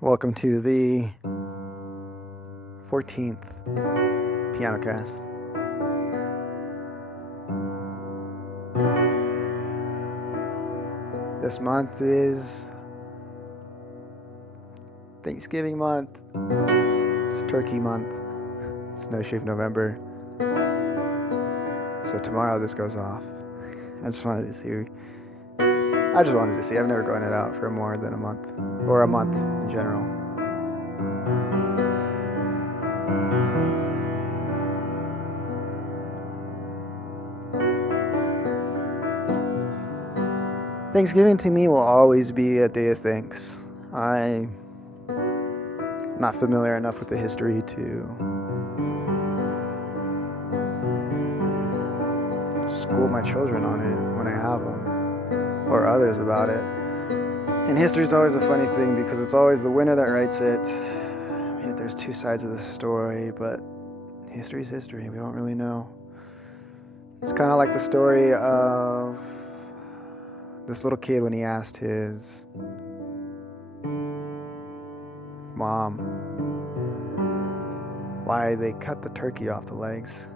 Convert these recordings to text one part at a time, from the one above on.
Welcome to the 14th Pianocast. This month is Thanksgiving month. It's Turkey month. It's No Shave November. So tomorrow this goes off. I just wanted to see. I've never grown it out for more than a month, or a month in general. Thanksgiving to me will always be a day of thanks. I'm not familiar enough with the history to school my children on it when I have them, or others about it. And history is always a funny thing because it's always the winner that writes it. Yet there's two sides of the story, but history's history. We don't really know. It's kind of like the story of this little kid when he asked his mom why they cut the turkey off the legs.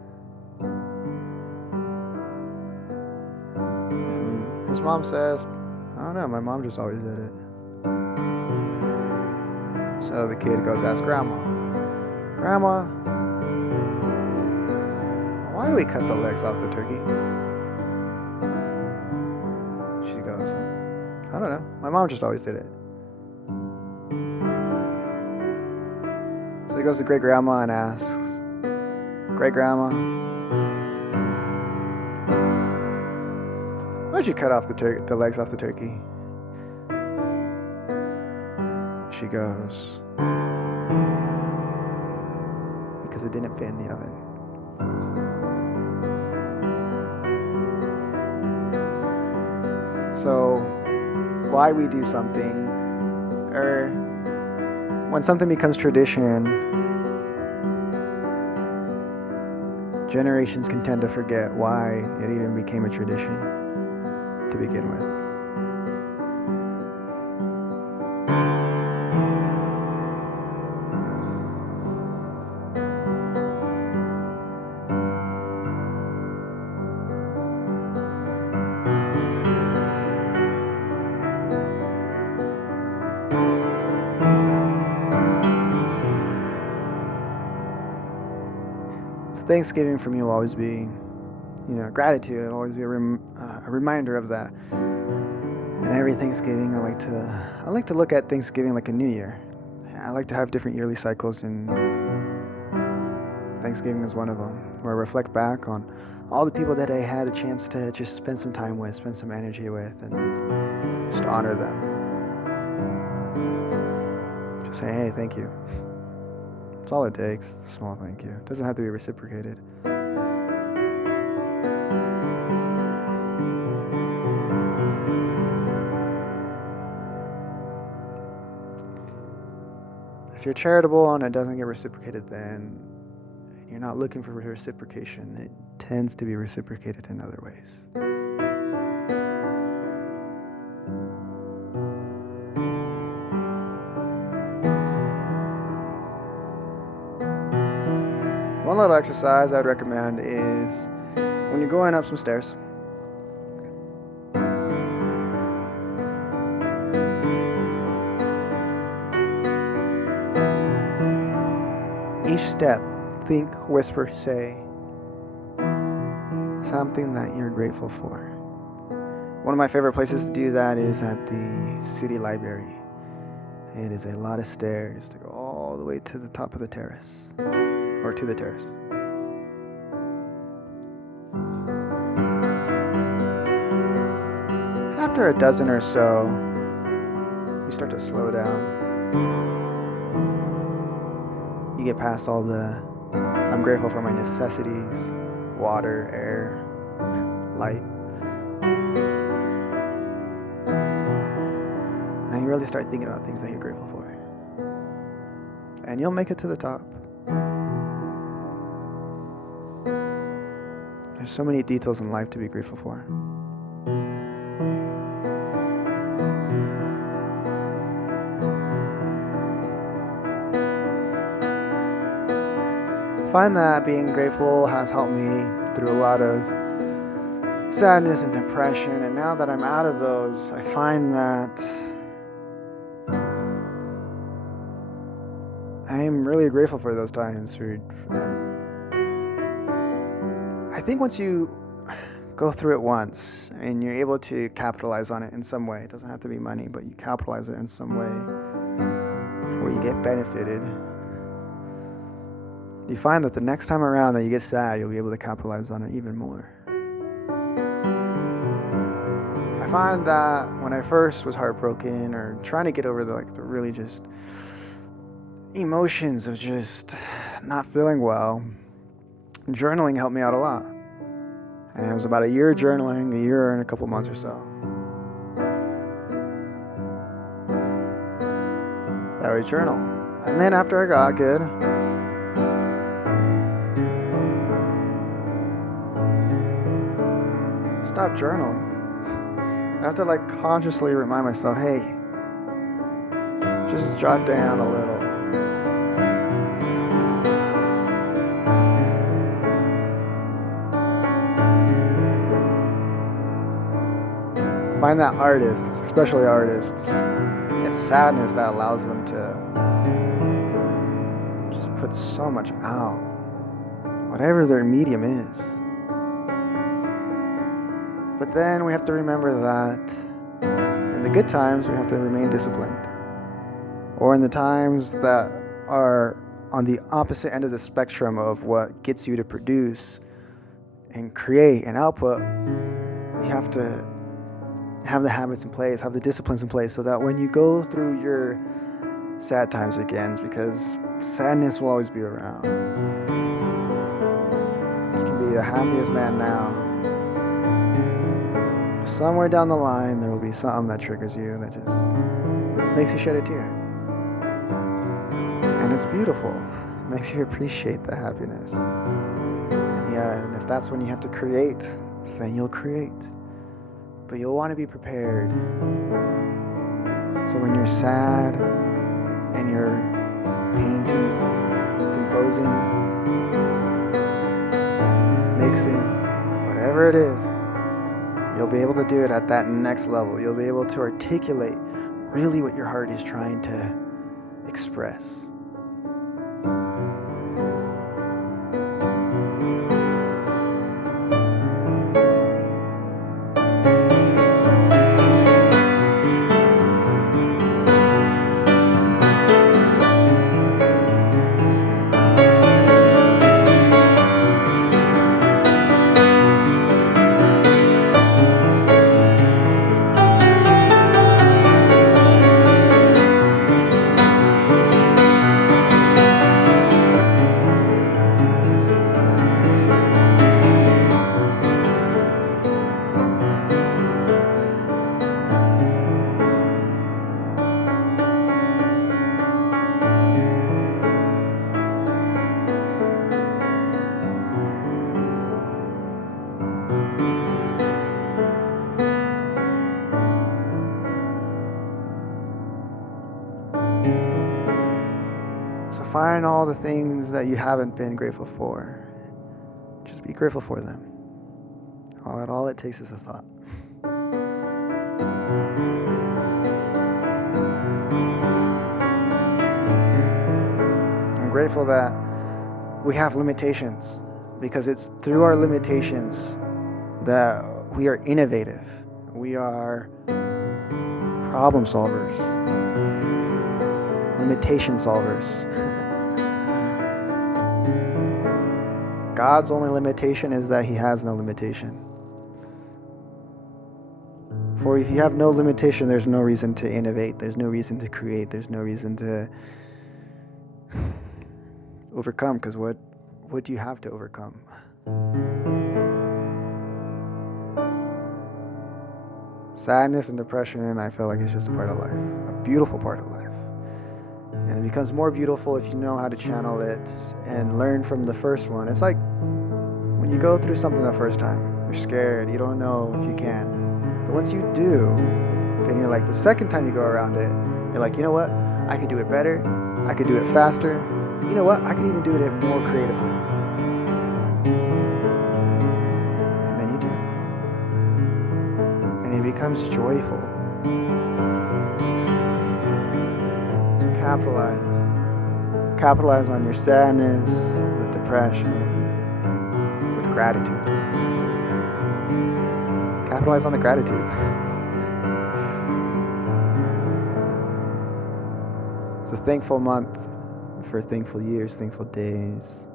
And his mom says, I don't know, my mom just always did it. So the kid goes ask Grandma, Grandma, why do we cut the legs off the turkey? She goes, I don't know, my mom just always did it. So he goes to Great Grandma and asks, Great Grandma, why'd you cut off the legs off the turkey? She goes, because it didn't fit in the oven. So, why we do something, or when something becomes tradition, generations can tend to forget why it even became a tradition to begin with. Thanksgiving for me will always be, gratitude. It'll always be a reminder of that. And every Thanksgiving, I like to look at Thanksgiving like a new year. I like to have different yearly cycles, and Thanksgiving is one of them, where I reflect back on all the people that I had a chance to just spend some time with, spend some energy with, and just honor them. Just say, hey, thank you. That's all it takes, a small thank you. It doesn't have to be reciprocated. If you're charitable and it doesn't get reciprocated, then you're not looking for reciprocation. It tends to be reciprocated in other ways. One little exercise I'd recommend is when you're going up some stairs, each step, think, whisper, say something that you're grateful for. One of my favorite places to do that is at the city library. It is a lot of stairs to go all the way to the top of the terrace. Or to the terrace. And after a dozen or so, you start to slow down. You get past all the, I'm grateful for my necessities, water, air, light. And you really start thinking about things that you're grateful for. And you'll make it to the top. There's so many details in life to be grateful for. find that being grateful has helped me through a lot of sadness and depression, and now that I'm out of those, I find that I'm really grateful for those times. I think once you go through it once and you're able to capitalize on it in some way, it doesn't have to be money, but you capitalize it in some way where you get benefited, you find that the next time around that you get sad, you'll be able to capitalize on it even more. I find that when I first was heartbroken or trying to get over the really just emotions of just not feeling well, journaling helped me out a lot. And it was about a year journaling, a year and a couple months or so, that I would journal. And then after I got good, I stopped journaling. I have to consciously remind myself, hey, just jot down a little. I find that artists, especially artists, it's sadness that allows them to just put so much out, whatever their medium is. But then we have to remember that in the good times, we have to remain disciplined. Or in the times that are on the opposite end of the spectrum of what gets you to produce and create and output, you have to have the habits in place, have the disciplines in place, so that when you go through your sad times again, because sadness will always be around. You can be the happiest man now. Somewhere down the line, there will be something that triggers you that just makes you shed a tear. And it's beautiful. It makes you appreciate the happiness. And if that's when you have to create, then you'll create. But you'll want to be prepared. So when you're sad and you're painting, composing, mixing, whatever it is, you'll be able to do it at that next level. You'll be able to articulate really what your heart is trying to express. So find all the things that you haven't been grateful for. Just be grateful for them. All it takes is a thought. I'm grateful that we have limitations, because it's through our limitations that we are innovative. We are problem solvers. Limitation solvers. God's only limitation is that he has no limitation. For if you have no limitation, there's no reason to innovate, there's no reason to create, there's no reason to overcome, because what do you have to overcome? Sadness and depression, I feel like it's just a part of life, a beautiful part of life. And it becomes more beautiful if you know how to channel it and learn from the first one. It's like when you go through something the first time, you're scared, you don't know if you can. But once you do, then you're like, the second time you go around it, you're like, you know what? I could do it better. I could do it faster. You know what? I could even do it more creatively. And then you do. And it becomes joyful. So capitalize. Capitalize on your sadness, with depression, with gratitude. Capitalize on the gratitude. It's a thankful month for thankful years, thankful days.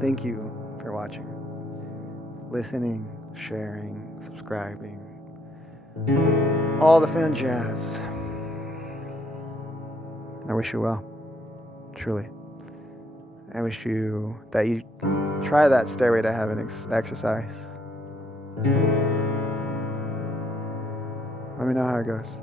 Thank you for watching, listening, sharing, subscribing, all the fun jazz. I wish you well, truly. I wish you that you try that Stairway to Heaven exercise. Let me know how it goes.